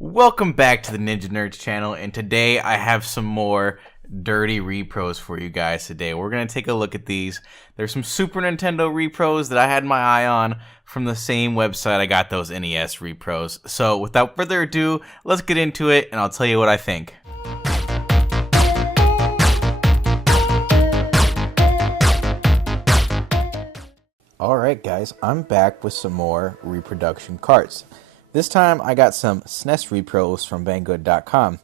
Welcome back to the Ninja Nerds channel, and today I have some more dirty repros for you guys today. We're going to take a look at these. There's some Super Nintendo repros that I had my eye on from the same website I got those NES repros. So without further ado, let's get into it, and I'll tell you what I think. Alright guys, I'm back with some more reproduction carts. This time I got some SNES Repros from Banggood.com.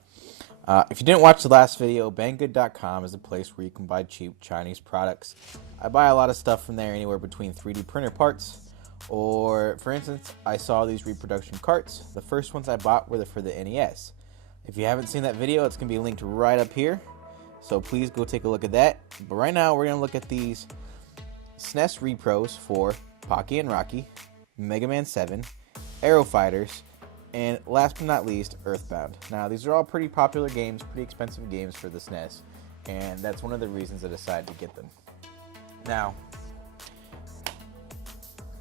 If you didn't watch the last video, Banggood.com is a place where you can buy cheap Chinese products. I buy a lot of stuff from there, anywhere between 3D printer parts, or for instance, I saw these reproduction carts. The first ones I bought were for the NES. If you haven't seen that video, it's going to be linked right up here, so please go take a look at that. But right now we're going to look at these SNES Repros for Pocky and Rocky, Mega Man 7, Aero Fighters, and last but not least, Earthbound. Now, these are all pretty popular games, pretty expensive games for the SNES, and that's one of the reasons I decided to get them. Now,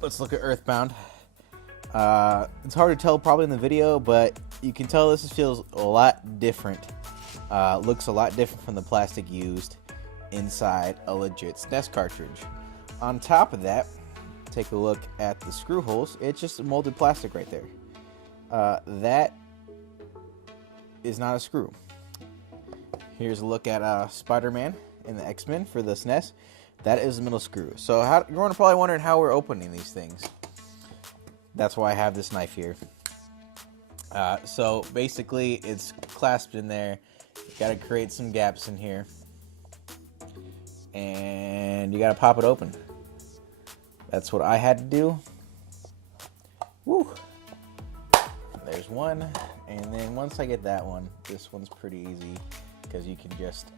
let's look at Earthbound. It's hard to tell probably in the video, but you can tell this feels a lot different. Looks a lot different from the plastic used inside a legit SNES cartridge. On top of that, take a look at the screw holes. It's just molded plastic right there. That is not a screw. Here's a look at Spider-Man and the X-Men for the SNES. That is the middle screw. So you're probably wondering how we're opening these things. That's why I have this knife here. So basically, it's clasped in there. You gotta create some gaps in here, and you gotta pop it open. That's what I had to do. Woo! There's one, and then once I get that one, this one's pretty easy because you can just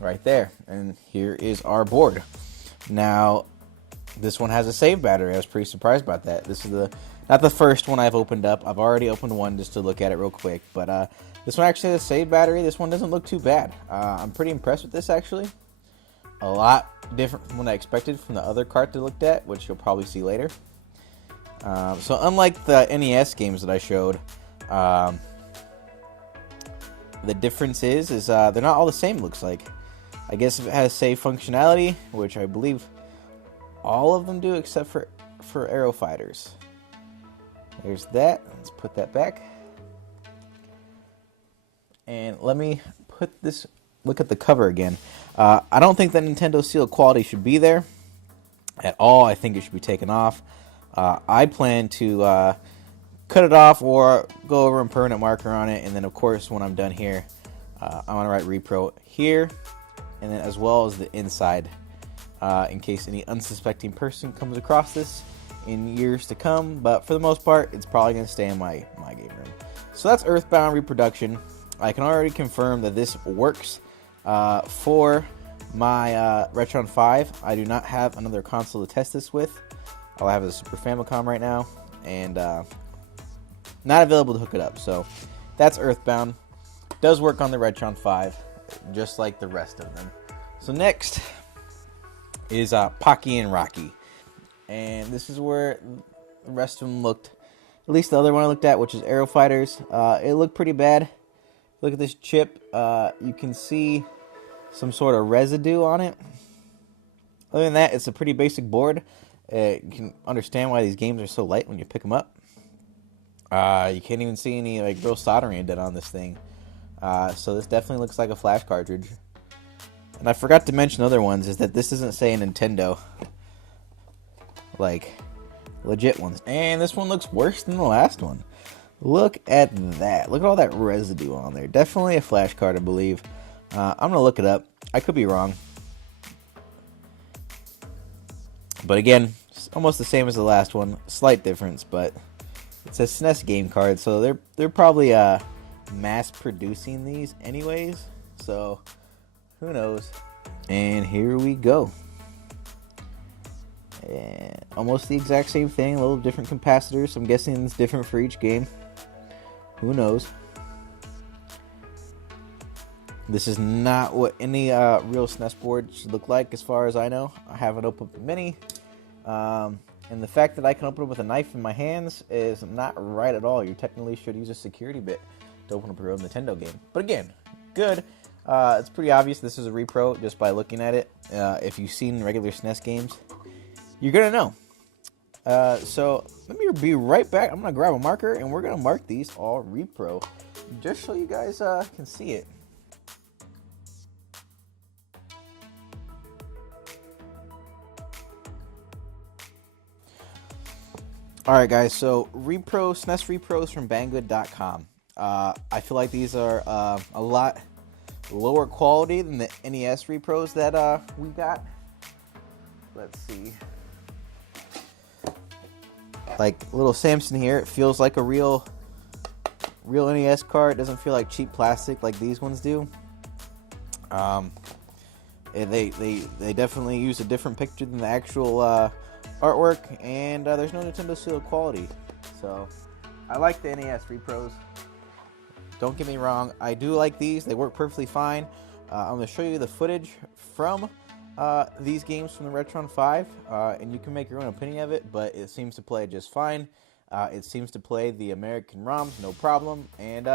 right there. And here is our board. Now, this one has a save battery. I was pretty surprised about that. This is not the first one I've opened up. I've already opened one just to look at it real quick, but this one actually has a save battery. This one doesn't look too bad. I'm pretty impressed with this actually. A lot different from what I expected from the other cart I looked at, which you'll probably see later. So unlike the NES games that I showed, the difference is they're not all the same, looks like. I guess it has save functionality, which I believe all of them do except for Aero Fighters. There's that. Let's put that back. And let me look at the cover again. I don't think that Nintendo Seal quality should be there at all. I think it should be taken off. I plan to cut it off or go over and permanent marker on it, and then of course when I'm done here, I want to write repro here, and then as well as the inside, in case any unsuspecting person comes across this in years to come. But for the most part, it's probably going to stay in my game room. So that's Earthbound reproduction. I can already confirm that this works for my Retron 5. I do not have another console to test this with. All I have is a Super Famicom right now, and not available to hook it up. So that's Earthbound. Does work on the Retron 5, just like the rest of them. So next is Pocky and Rocky, and this is where the rest of them looked. At least the other one I looked at, which is Aero Fighters. It looked pretty bad. Look at this chip. You can see some sort of residue on it. Other than that, it's a pretty basic board. You can understand why these games are so light when you pick them up. You can't even see any real soldering done on this thing. So this definitely looks like a flash cartridge. And I forgot to mention other ones, is that this doesn't say Nintendo. Like, legit ones. And this one looks worse than the last one. Look at that. Look at all that residue on there. Definitely a flash card, I believe. I'm going to look it up. I could be wrong. But again, it's almost the same as the last one. Slight difference, but it's a SNES game card, so they're probably mass producing these anyways. So who knows? And here we go. And almost the exact same thing, a little different capacitors. I'm guessing it's different for each game. Who knows? This is not what any real SNES board should look like, as far as I know. I haven't opened up many. And the fact that I can open it with a knife in my hands is not right at all. You technically should use a security bit to open up a real Nintendo game. But again, good. It's pretty obvious this is a repro just by looking at it. If you've seen regular SNES games, you're going to know. So let me be right back. I'm going to grab a marker and we're going to mark these all repro just so you guys can see it. Alright guys, so SNES Repros from Banggood.com. I feel like these are a lot lower quality than the NES Repros that we got. Let's see. Like little Samson here, it feels like a real NES card. It doesn't feel like cheap plastic like these ones do. They definitely use a different picture than the actual artwork, and there's no Nintendo seal of quality. So I like the NES Repros. Don't get me wrong, I do like these. They work perfectly fine. I'm going to show you the footage from these games from the Retron 5, and you can make your own opinion of it, but it seems to play just fine. It seems to play the American ROMs, no problem, and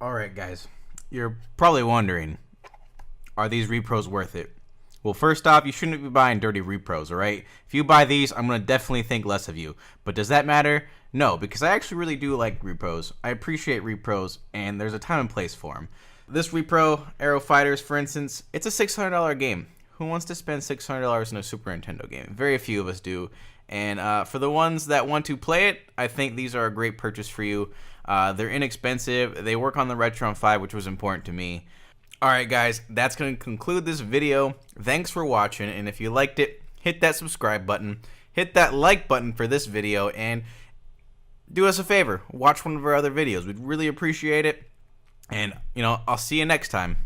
Alright guys, you're probably wondering, are these repros worth it? Well, first off, you shouldn't be buying dirty repros, alright? If you buy these, I'm going to definitely think less of you. But does that matter? No, because I actually really do like repros. I appreciate repros, and there's a time and place for them. This repro, Aero Fighters, for instance, it's a $600 game. Who wants to spend $600 in a Super Nintendo game? Very few of us do. And for the ones that want to play it, I think these are a great purchase for you. They're inexpensive. They work on the Retron 5, which was important to me. Alright guys, that's going to conclude this video. Thanks for watching, and if you liked it, hit that subscribe button, hit that like button for this video, and do us a favor, watch one of our other videos. We'd really appreciate it, and, I'll see you next time.